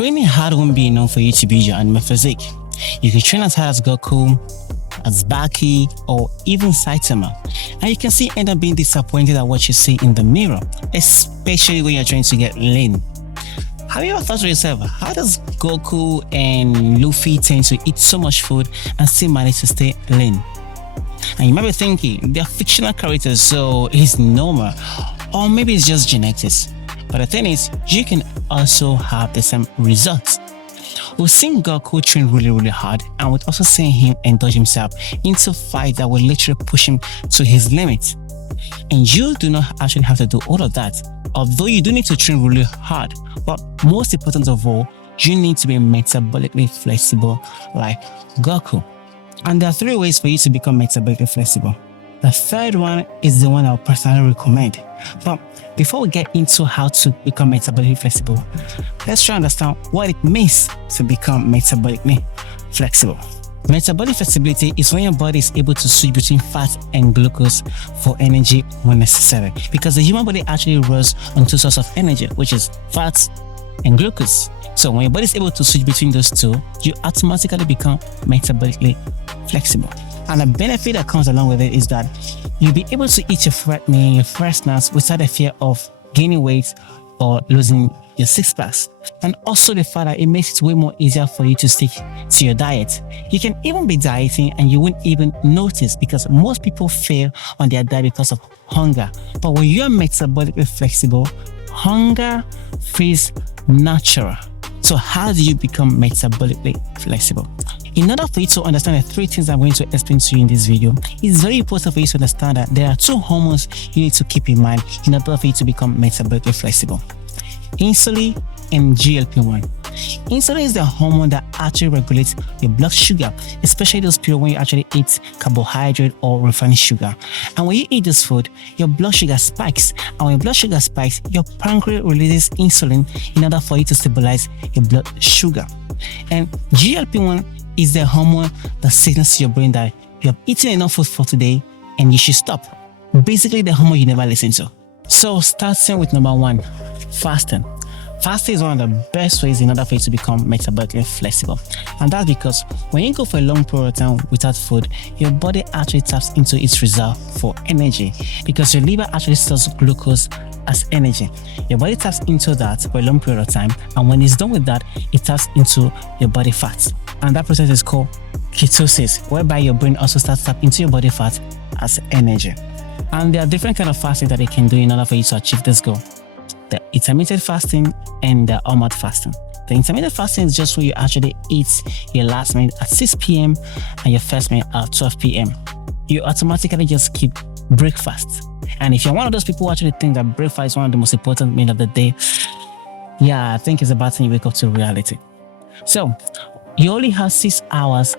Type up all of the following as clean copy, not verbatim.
Training hard won't be enough for you to build your anime physique. You can train as hard as Goku, as Baki, or even Saitama, and you can still end up being disappointed at what you see in the mirror, especially when you're trying to get lean. Have you ever thought to yourself, how does Goku and Luffy tend to eat so much food and still manage to stay lean? And you might be thinking, they're fictional characters, so it's normal, or maybe it's just genetics. But the thing is, you can also have the same results. We've seen Goku train really hard, and we've also seen him indulge himself into fights that will literally push him to his limits. And you do not actually have to do all of that, although you do need to train really hard. But most important of all, you need to be metabolically flexible like Goku. And there are 3 ways for you to become metabolically flexible. The third one is the one I would personally recommend. But before we get into how to become metabolically flexible, let's try to understand what it means to become metabolically flexible. Metabolic flexibility is when your body is able to switch between fat and glucose for energy when necessary, because the human body actually runs on 2 sources of energy, which is fats and glucose. So when your body is able to switch between those 2, you automatically become metabolically flexible. And the benefit that comes along with it is that you'll be able to eat your first meal, your first snacks without the fear of gaining weight or losing your 6-packs. And also the fact that it makes it way more easier for you to stick to your diet. You can even be dieting and you won't even notice, because most people fail on their diet because of hunger. But when you're metabolically flexible, hunger feels natural. So how do you become metabolically flexible? In order for you to understand the 3 things I'm going to explain to you in this video, it's very important for you to understand that there are 2 hormones you need to keep in mind in order for you to become metabolically flexible: insulin and GLP-1. Insulin is the hormone that actually regulates your blood sugar, especially those periods when you actually eat carbohydrate or refined sugar. And when you eat this food, your blood sugar spikes. And when your blood sugar spikes, your pancreas releases insulin in order for you to stabilize your blood sugar. And GLP-1 is the hormone that signals to your brain that you have eaten enough food for today and you should stop. Basically, the hormone you never listen to. So starting with number 1, fasting. Fasting is one of the best ways in order for you to become metabolically flexible. And that's because when you go for a long period of time without food, your body actually taps into its reserve for energy, because your liver actually stores glucose as energy. Your body taps into that for a long period of time, and when it's done with that, it taps into your body fat. And that process is called ketosis, whereby your brain also starts tapping into your body fat as energy. And there are different kinds of fasting that you can do in order for you to achieve this goal: the intermittent fasting and the all-night fasting. The intermittent fasting is just where you actually eat your last meal at 6 p.m. and your first meal at 12 p.m. You automatically just skip breakfast. And if you're one of those people who actually think that breakfast is one of the most important meals of the day, yeah, I think it's about time you wake up to reality. So you only have 6 hours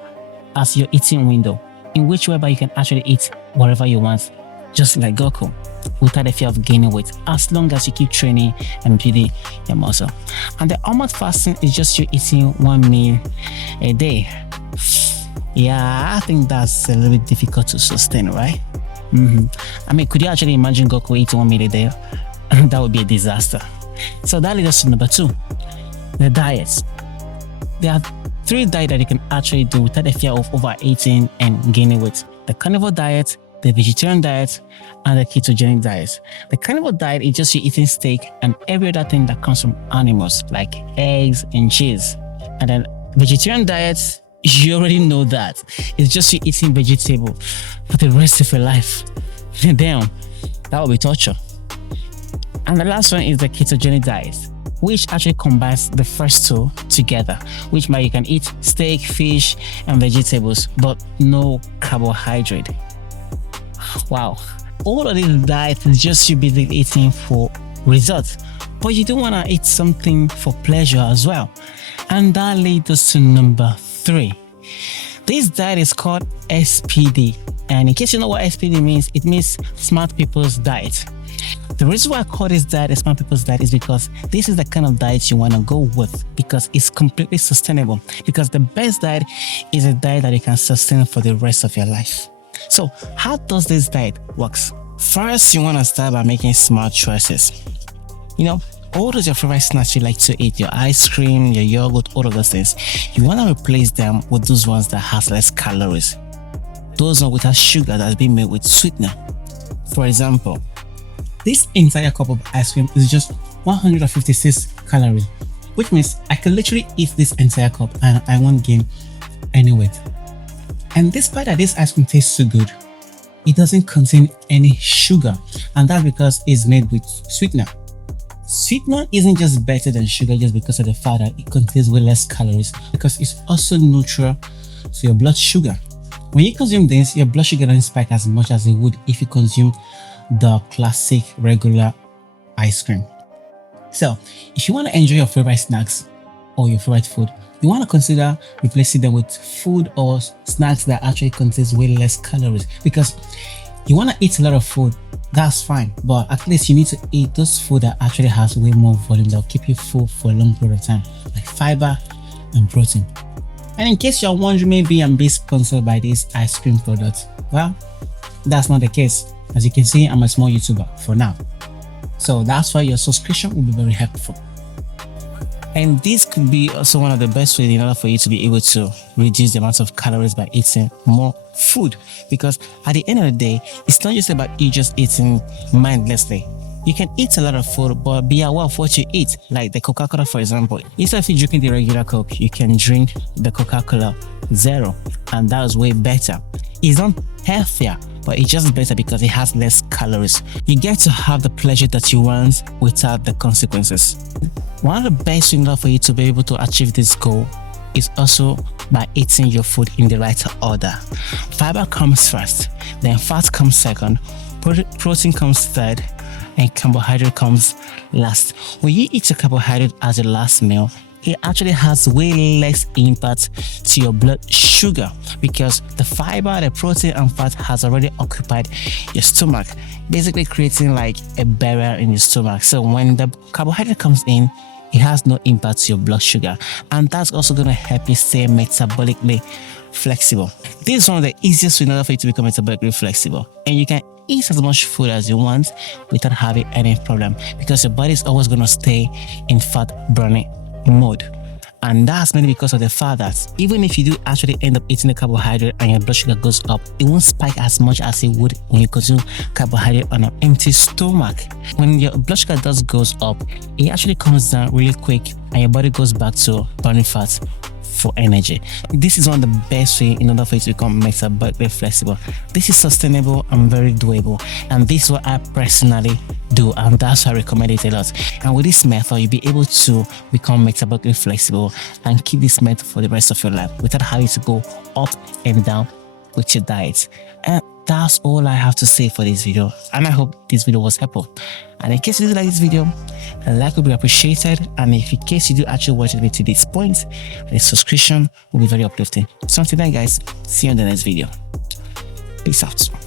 as your eating window, in which whereby you can actually eat whatever you want, just like Goku, without the fear of gaining weight, as long as you keep training and building your muscle. And the all-night fasting is just you eating 1 meal a day. Yeah, I think that's a little bit difficult to sustain, right? I mean, could you actually imagine Goku eating 1 meal a day? That would be a disaster. So that leads us to number 2, the diets. There are 3 diets that you can actually do without the fear of overeating and gaining weight: the carnivore diet, the vegetarian diet, and the ketogenic diet. The carnivore diet is just you eating steak and every other thing that comes from animals, like eggs and cheese. And then vegetarian diet, you already know that. It's just you eating vegetable for the rest of your life. Damn, that would be torture. And the last one is the ketogenic diet, which actually combines the first 2 together, which means you can eat steak, fish, and vegetables, but no carbohydrate. Wow, all of these diets is just you basically eating for results, but you do want to eat something for pleasure as well. And that leads us to number 3. This diet is called SPD, and in case you know what SPD means, it means smart people's diet. The reason why I call this diet a smart people's diet is because this is the kind of diet you want to go with, because it's completely sustainable. Because the best diet is a diet that you can sustain for the rest of your life. So how does this diet work? First, you want to start by making smart choices. all those your favorite snacks you like to eat, your ice cream, your yogurt, all of those things, you want to replace them with those ones that has less calories, those ones without sugar that's been made with sweetener. For example, this entire cup of ice cream is just 156 calories, which means I can literally eat this entire cup and I won't gain any weight. And despite that this ice cream tastes so good, it doesn't contain any sugar, and that's because it's made with sweetener. Sweetener isn't just better than sugar just because of the fact that it contains way less calories, because it's also neutral to your blood sugar. When you consume this, your blood sugar doesn't spike as much as it would if you consume the classic regular ice cream. So if you want to enjoy your favorite snacks or your favorite food, you want to consider replacing them with food or snacks that actually contains way less calories. Because you want to eat a lot of food, that's fine, but at least you need to eat those food that actually has way more volume that will keep you full for a long period of time, like fiber and protein. And in case you're wondering, maybe I'm being sponsored by this ice cream product, well, that's not the case. As you can see, I'm a small YouTuber for now, so that's why your subscription will be very helpful. And this could be also one of the best ways in order for you to be able to reduce the amount of calories by eating more food. Because at the end of the day, it's not just about you just eating mindlessly. You can eat a lot of food, but be aware of what you eat. Like the Coca-Cola, for example. Instead of you drinking the regular Coke, you can drink the Coca-Cola Zero, and that is way better. It's not healthier, but it's just better because it has less calories. You get to have the pleasure that you want without the consequences. One of the best things for you to be able to achieve this goal is also by eating your food in the right order. Fiber comes first, then fat comes second, protein comes third, and carbohydrate comes last. When you eat your carbohydrate as your last meal, it actually has way less impact to your blood sugar because the fiber, the protein and fat has already occupied your stomach, basically creating like a barrier in your stomach. So when the carbohydrate comes in, it has no impact to your blood sugar, and that's also going to help you stay metabolically flexible. This is one of the easiest ways in order for you to become metabolically flexible, and you can eat as much food as you want without having any problem because your body is always going to stay in fat burning mode. And that's mainly because of the fact that even if you do actually end up eating the carbohydrate and your blood sugar goes up, it won't spike as much as it would when you consume carbohydrate on an empty stomach. When your blood sugar does goes up, it actually comes down really quick and your body goes back to burning fat for energy. This is one of the best ways in order for you to become metabolically flexible. This is sustainable and very doable, and this is what I personally do, and that's why I recommend it a lot. And with this method, you'll be able to become metabolically flexible and keep this method for the rest of your life without having to go up and down with your diet. And that's all I have to say for this video, and I hope this video was helpful. And in case you do like this video, a like will be appreciated, and if in case you do actually watch the video to this point, a subscription will be very uplifting. So until then guys, see you in the next video. Peace out.